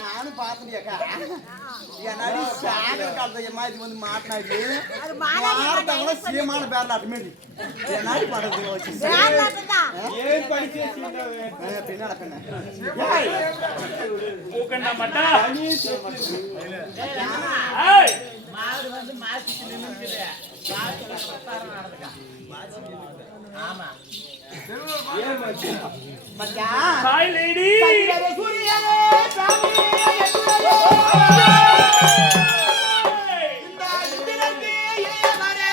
நானும் பாத்துட்டியாக்கா என்னடி சாகர் காலத்தை மாதிரி வந்து மாட்டினாச்சு மாறதாங்களா சீமான பேர்ல அட்டுமேடி என்னடி பண்றது ஏன் படிச்சு பின்னால பின்ன மூக்கண்ணா மட்டா மாடு வந்து மாத்திட்டு நின்னுக்குது ஆமா மச்சான் ஹாய் லேடி சூரியனே சாமி இந்த இந்திரக்கு ஏமாரே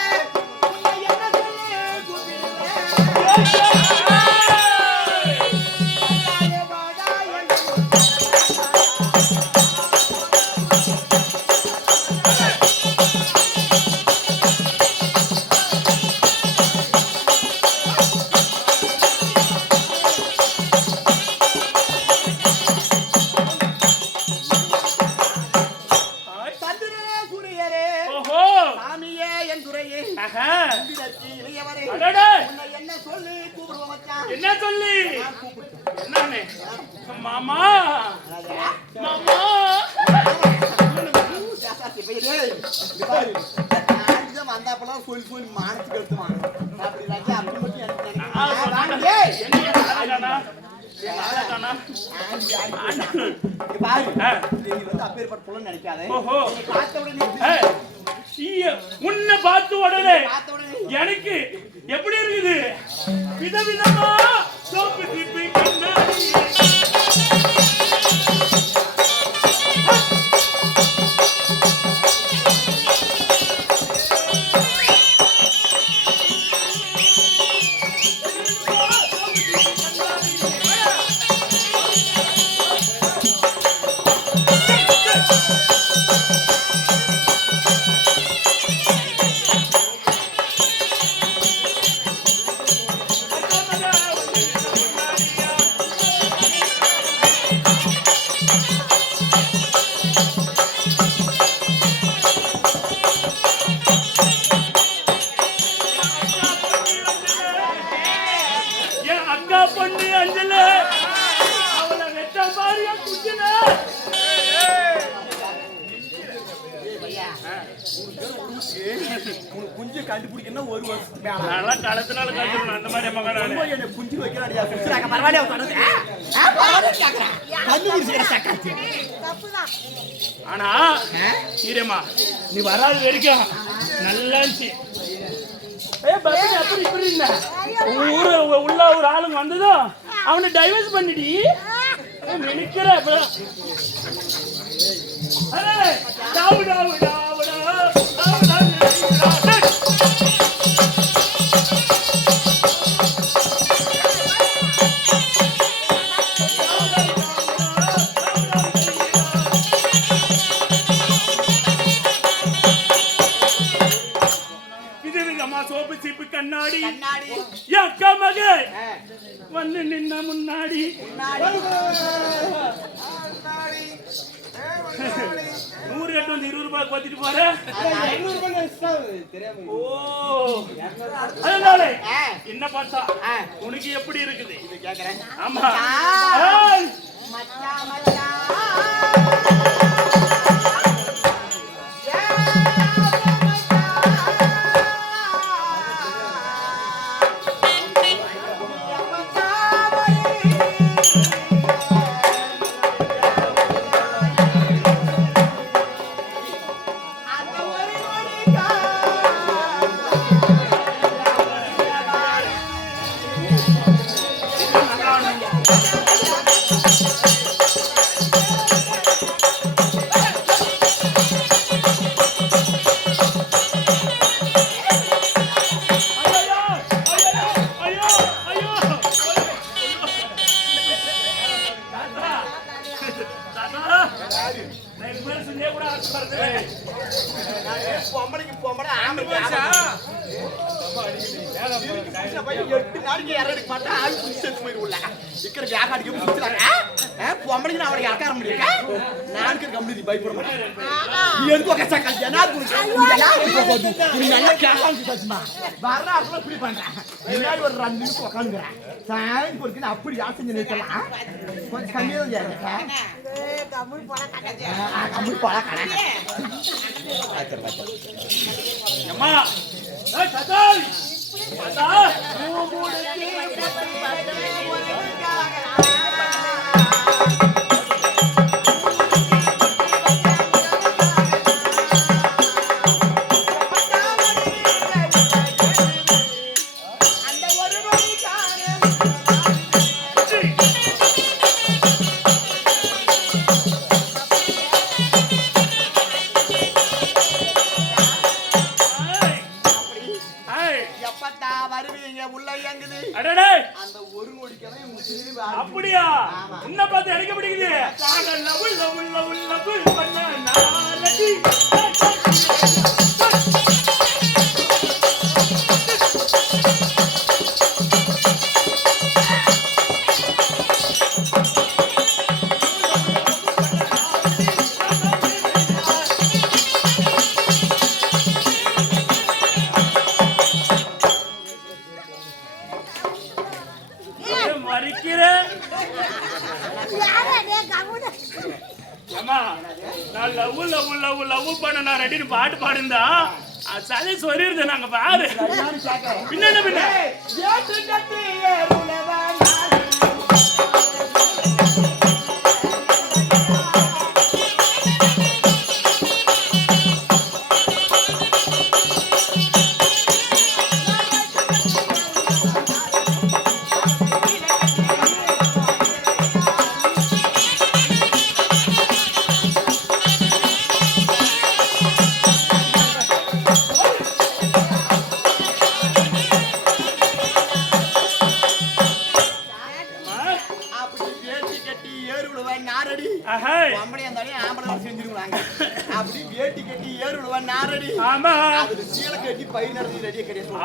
உன்னை என்ன சொல்லி கூப்பிடுவே என்ன சொல்லி என்னன்னு மாமா மாமா வந்தாப்பெல்லாம் சொல்லி சொல்லி மானத்துக்கு எடுத்துவான் அப்பேற்பட்ட புள்ள நினைக்காத உன்னை பார்த்த உடனே எனக்கு எப்படி இருக்குது விதவிதமா சோப்பு திருப்பி பொண்ணு அஞ்சல அவளை வெட்ட மாதிரியா குச்சின குஞ்சு கண்டுபிடிக்கணும் ஒரு வருஷத்துக்கு காலத்தினால கண்டுபிடிக்கணும் அந்த மாதிரி மகன் குஞ்சு வைக்கிறாடியா ஆனா ஈரமா நீ வராது வரைக்கும் நல்லா இருந்துச்சு ஊரு உள்ள ஒரு ஆளுங்க வந்ததும் அவனை டைவர்ஸ் பண்ணிடி நினைக்கிற சோப்பு சீப்பு கண்ணாடி அக்கா மக வந்து நின்ன முன்னாடி 100 கட்டு வந்து 20 ரூபாய் கொத்திட்டு போற அதனால என்ன பார்த்தா உனக்கு எப்படி இருக்குது ஆமா அப்படி ஆசை கொஞ்சம் கம்மியா கம்முனு போடா கடை. அம்மா ஏய் சதாய் பதா அப்படியா உன்னை பார்த்து எனக்கு பிடிக்குது. பாட்டு பாடுந்தா சளி சொல்லிருது நாங்க பாரு பின்ன பின்ன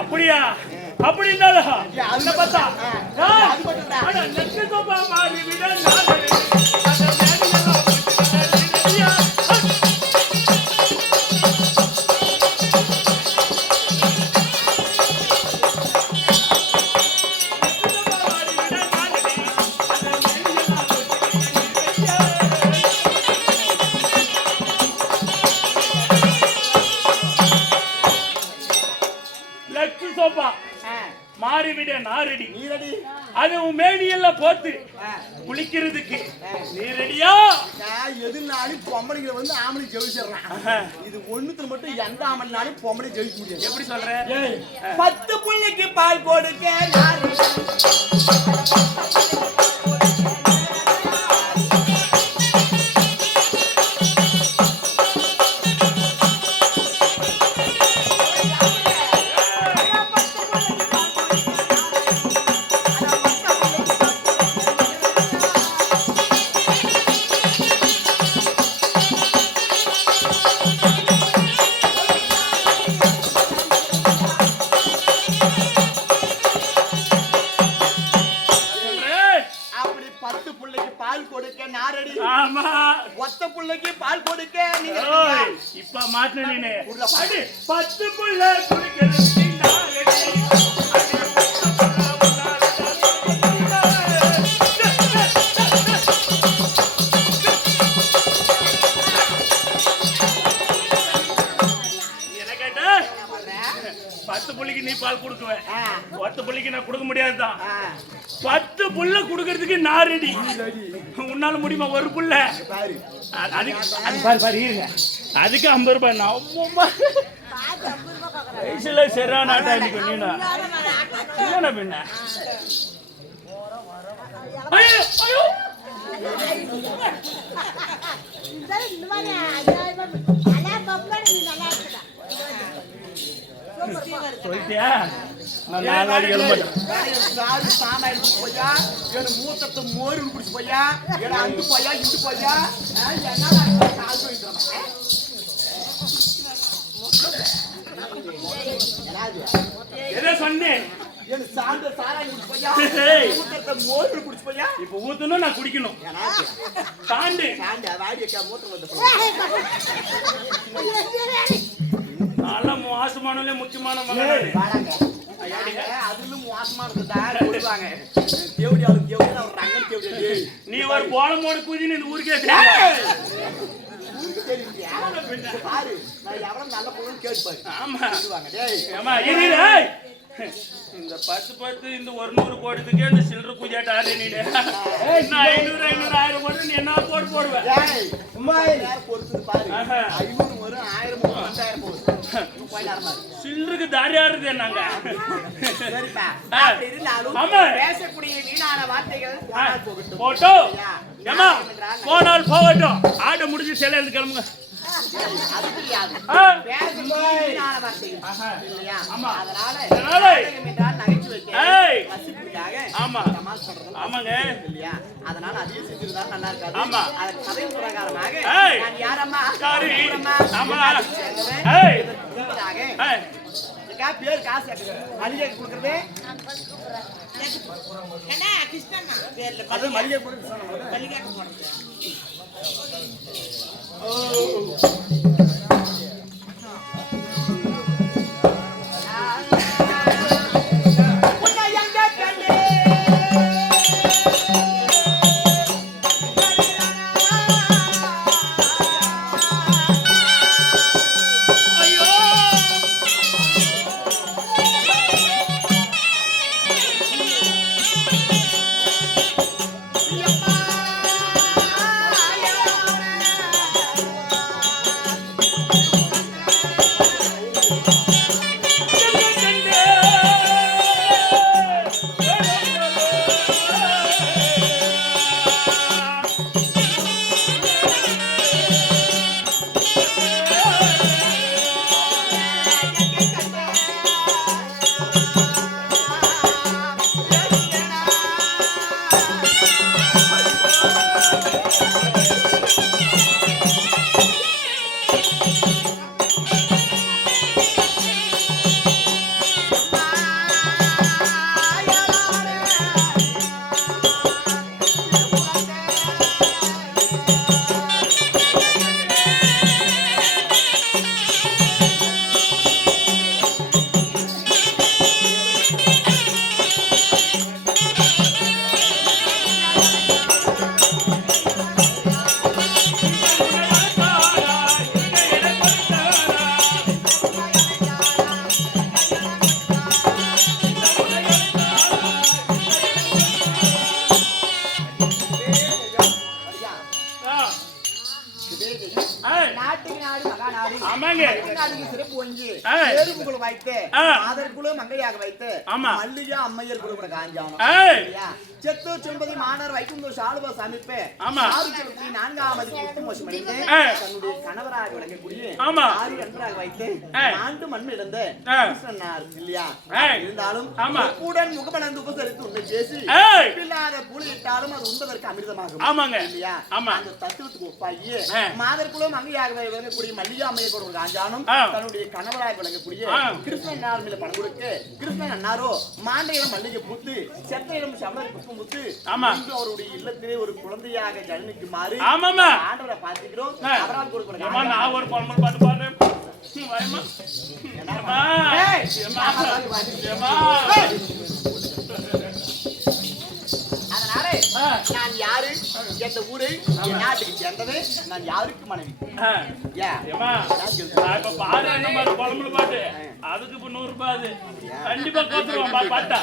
அப்படியா அப்படி இருந்தாலும் மாறிவிட நாரடி அது உன் மேனியெல்லாம் போத்து குளிக்கிறதுக்கு நீ ரெடியா? எதுனாலும் பொம்பளைங்களை வந்து ஆம்பளை ஜெயிச்சிடறான். இது ஒண்ணுத்துல மட்டும் எந்த ஆம்பளைனாலும் பொம்பளை ஜெயிக்க முடியாது. எப்படி சொல்ற? 10 பிள்ளைக்கு பால் கொடுக்க இப்ப மாட்டின நீ 10 புள்ள குளிக்கிறதுக்கு நீ பால் கொடுக்குவேன். 10 புள்ளைக்கு நான் கொடுக்க முடியாதுதான். 10 புள்ள குடுக்கிறதுக்கு நான் ரெடி. உன்னால முடியுமா? ஒரு புள்ள அதுக்கு 50 ரூபாய். வயசுல சரியான பின்ன சொல்லிட்டியா? நான் 4 நாளைக்கு எழும்பட்டேன். மூத்தத்தை மோரு குடிச்சு போயா அந்து போயா இந்து போயா எதை சொன்னேன்? இப்ப ஊத்தணும், நான் குடிக்கணும். சாண்டு நல்ல மோசமான முக்கியமான மகன். அதுல மோசமா இருக்குதா சொல்லுவாங்க. தேவடியாளுக்கு தேவடியா ஒரு ரங்கன் தேவடியா. நீ ஒரு போலமோடு குதின்னு இந்த ஊருக்கே பாரு நான் எவ்வளவு நல்ல பொருள் கேட்பாரு. ஆமா சொல்லுவாங்க. டேய் ஆமா இரு இந்த 10 இந்த 100 போடுறதுக்கே இந்த சில்லற பூஜாட்ட ஆறு நீ இன்னும் 500 1000 போடு நீ என்ன போடுவ சும்மா நேரம் பொறுத்து பாரு. 500 வரும் 1000 வரும் 2000 போகும். போயிடாம சில்லருக்கு தாரியாருது நாங்க. சரிப்பா. அப்படி இருந்தாலும் பேசக்கூடிய வீணான வார்த்தைகள் போனால் போகட்டும். போட்டோ ஏமா போனால் போகட்டும். ஆட முடிஞ்சு சிலை எடுத்து கிளம்புங்க. அது தெரியாது. பேசக்கூடிய வீணான வார்த்தைகள் இல்லையா? அதனால நகைச்சுவைக்காக ஆமா தமாஷ் பண்றது ஆமாங்க இல்லையா? அதனால அதே செஞ்சிருந்தா நல்லா இருக்காது. ஆமா அது கதை பிரகாரமாக நான் யாரம்மா ஆமா பேர் காசு மளிகை கொடுக்கறது அது மளிகை மங்கையாக வைத்து மல்லிகா அம்மையர் குழுவிட காஞ்சானம் செத்து செம்பதி மாணவர் வைகுந்தோ சாலுவ சமிப்பே ஆறுகளுக்கு 4ஆவது புத்தமோஷம் அடைந்து தன்னுடைய கணவராக விளங்கக்கூடிய ஆறு அன்றாக வைத்து ஆண்டு மண் இழந்த கிருஷ்ணனார் இல்லையா? இருந்தாலும் கூடன் முகமலர்ந்து உபசரித்து உண்மை பேசி இல்லாத புலியிட்டாலும் அது உண்பதற்கு அமிர்தமாகும் இல்லையா? அந்த தத்துவத்துக்கு ஒப்பாகிய மாதர்குலம் மங்கையாக விளங்கக்கூடிய மல்லிகா அம்மையர் குழுவிட காஞ்சானம் தன்னுடைய கணவராக விளங்கக்கூடிய கிருஷ்ணனார் மேல பணம் கொடுக்க கிருஷ்ணன் அண்ணாரோ மாண்டையிடம் மல்லிகை பூத்து செத்தையிடம் சமணர் புஷ்பம் பூத்து அவருடைய இல்லத்திலே ஒரு குழந்தையாக ஜனனிக்குமாறு ஆண்டவரை பார்த்துக்கிறோம். அவரால் கொடுக்கணும். நான் ஒரு பொம்மல் பாட்டு பாடுறேன். அதனால நான் யாரு, எந்த ஊரு, என் நாட்டுக்கு சேர்ந்தது, நான் யாருக்கு மனைவி? பாரு என்ன மாதிரி பொம்மல் பாட்டு அதுக்கு இப்ப 100 ரூபாய் அது கண்டிப்பா கோத்துருவான் பாட்டா.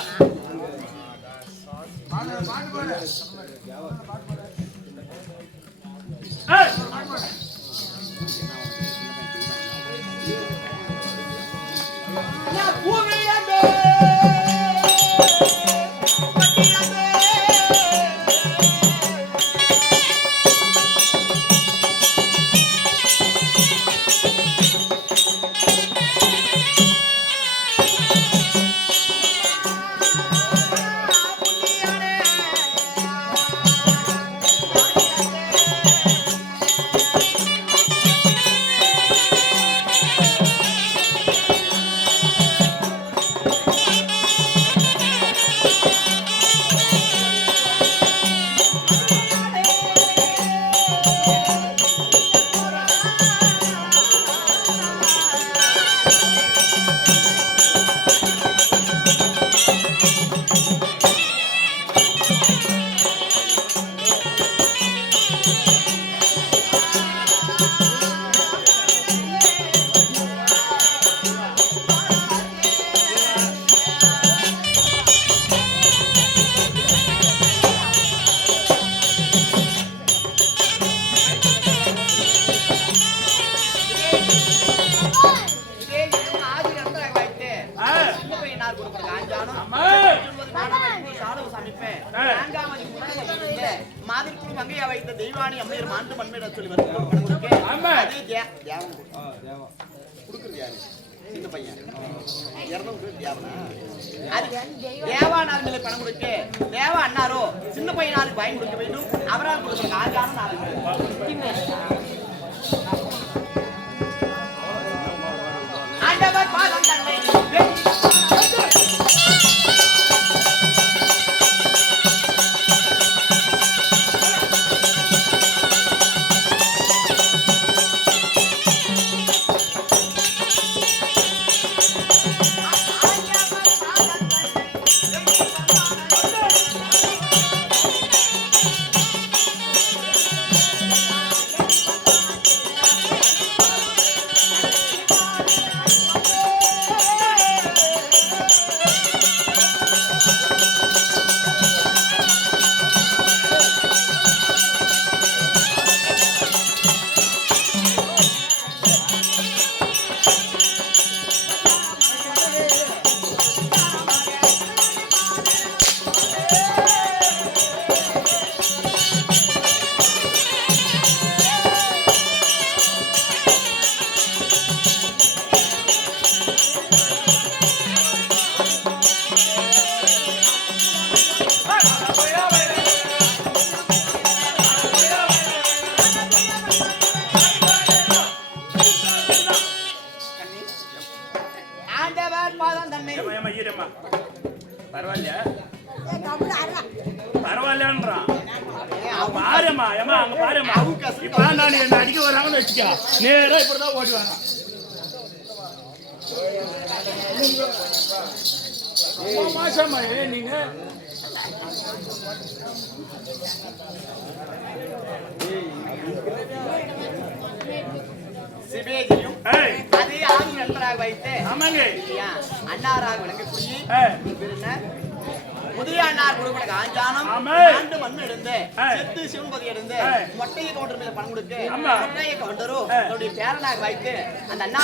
மாதிரிக்குழு மங்கையா வைத்த தெய்வானி அம்மையர் மாண்டு மண்மையிட சொல்லி வருது சின்ன பையன் தேவானார் மேல பணம் கொடுக்க தேவா அண்ணாரோ சின்ன பையனாருக்கு பயன் கொடுக்க வேண்டும் அவரால் கொடுக்க ஆஜானும் ஆண்டவர் பாதம் தன்னை பரவாயில்லன்றான் பாருமா ஏமா அங்க பாருமா இப்ப நான் என்ன அடிக்க வராங்கன்னு வச்சுக்க நேரா இப்படிதான் ஓடி வரான் மாசமா நீங்க சிவேஜியும் அதே ஆதி நண்பராக வைத்து அண்ணாராக விளங்கக்கூடிய புதிய அண்ணார் குருகுல காஞ்சானம் ஆண்டு மண் எடுந்து செத்து சிவன்பதி எடுந்து மொட்டையை கவுண்டர் மேல பணம் கொடுத்து மொட்டையை கவுண்டரும் பேரனாக வைத்து அந்த அண்ணா